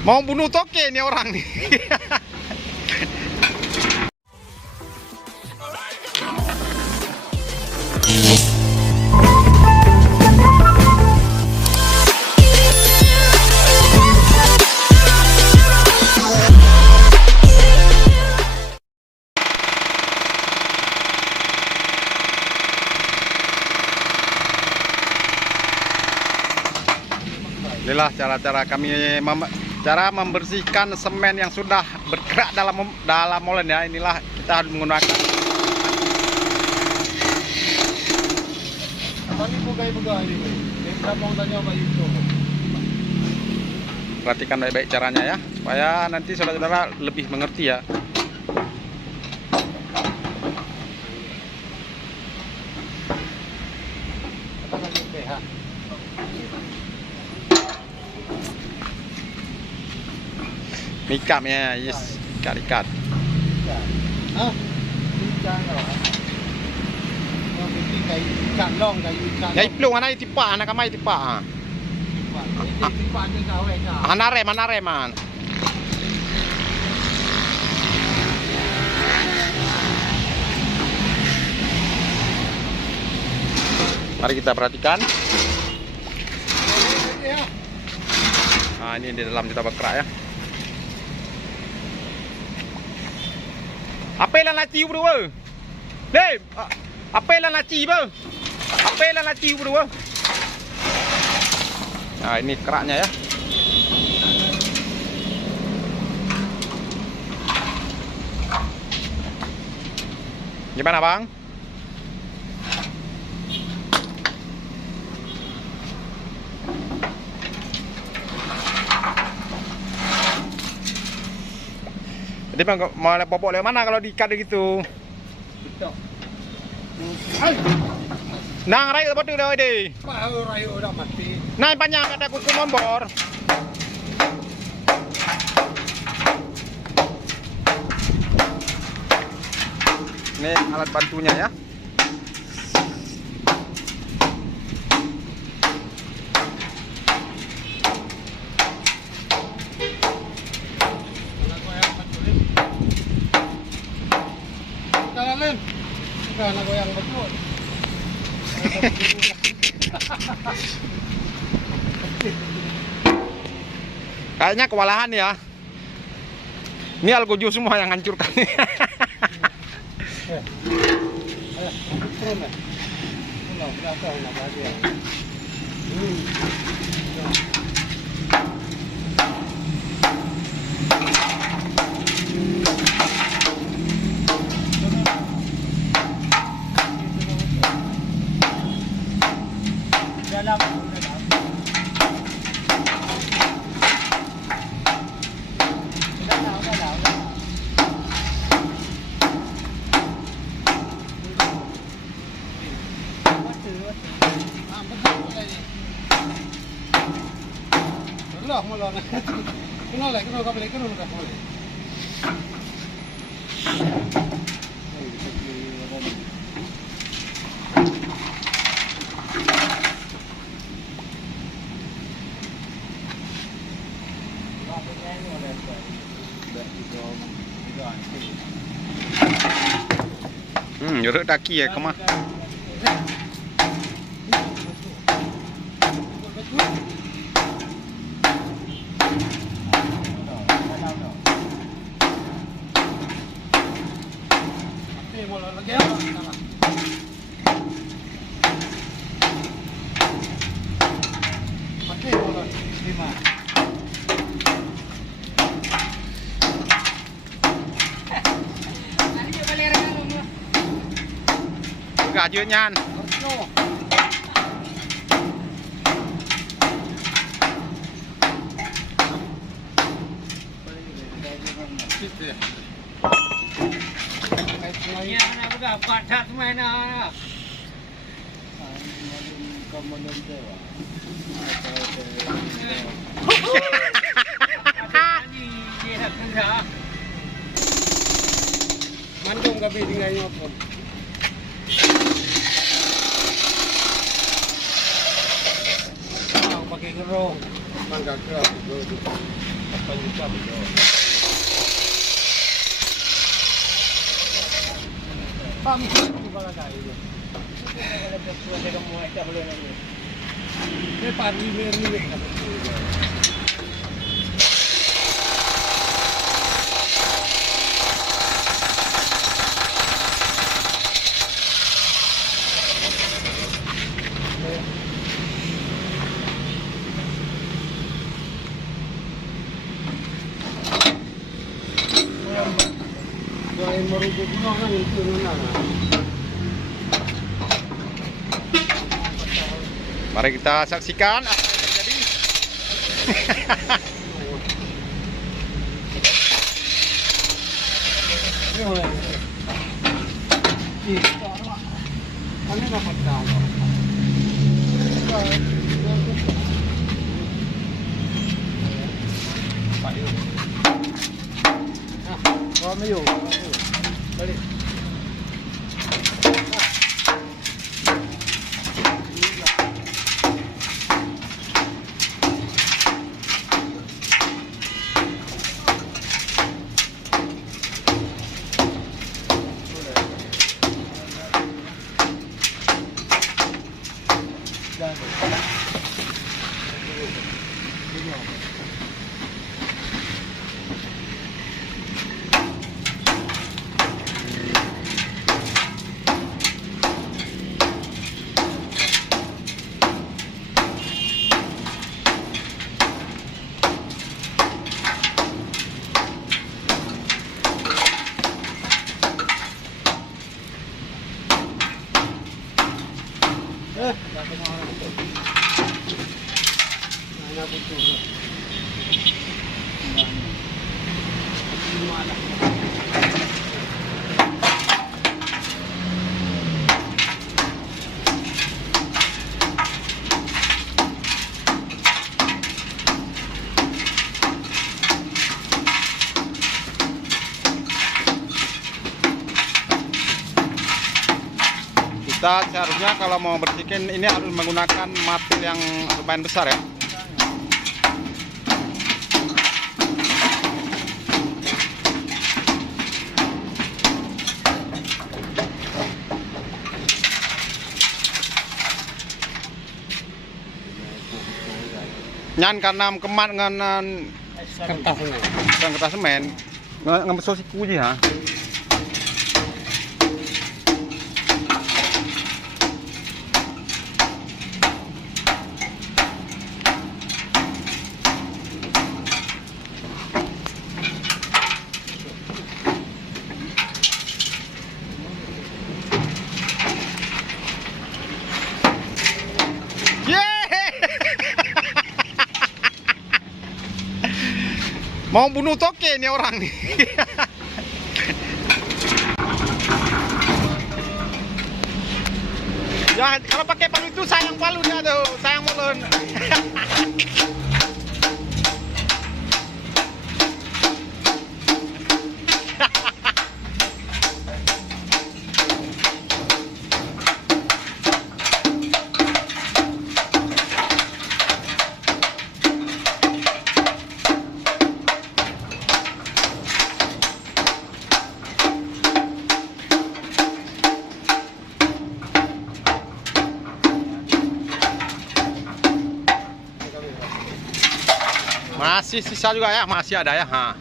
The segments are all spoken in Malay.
Mau bunuh toke nih orang nih. Inilah cara-cara kami cara membersihkan semen yang sudah bergerak dalam molen ya. Inilah kita harus menggunakan. Perhatikan baik-baik caranya ya, supaya nanti saudara-saudara lebih mengerti ya. Mikamnya, yes, ikat-ikat. Ya iplung anak tipa, anak kamai tipa. Anareman. Mari kita perhatikan. Nah, ini di dalam kita bakrak ya. Apa yang nak cium berdua? Deh, apa yang nak cium? Apa yang nak cium berdua? Nah, ini keraknya ya. Gimana, Bang? Jadi bang, mau popok lewat mana kalau diikat gitu? Nang rayu betul dah deh. Rayu udah mati. Nah panjang ada kuku nombor. Ini alat bantunya ya. Karena goyang betul. Kayaknya kewalahan ya. Ini algojo semua yang hancurkan. Jeruk daki ya kemah. Gak nyan. Mandung gabi dengan nyopon. Pakai gerong, mangga gerong. Kami juga lagi ini. Ini pagi ini. Yang merujuk kan itu mana? Mari kita saksikan apa yang terjadi. Kami dapat tahu. Kami yuk. Balik. Kita seharusnya kalau mau bersihkan ini harus menggunakan martil yang lumayan besar ya. Nyan karena kemat dengan kertas semen ngebeso si kuji ha. Mau bunuh toke nih orang nih. Ya kalau pakai palu itu sayang palunya tuh, sayang mulun. Masih sisa juga ya, masih ada ya. Ha.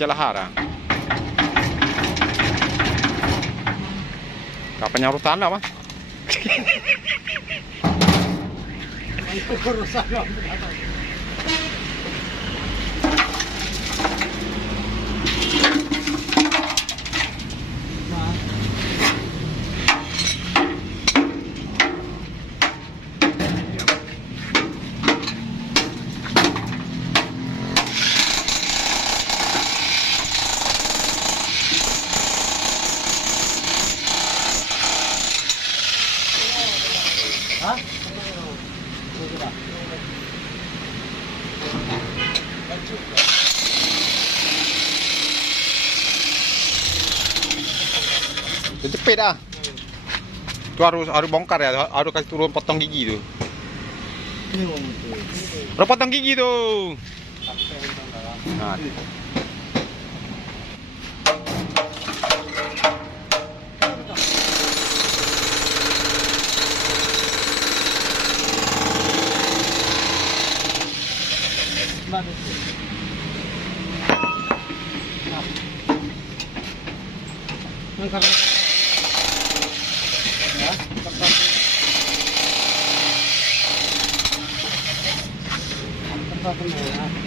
Celahara. Kapan nyaru tanah, Mas? Itu urusan lo. Hah? Jepit ah. Itu harus bongkar ya, harus kasih turun potong gigi tuh. Harus potong gigi tuh. Nah, Tempat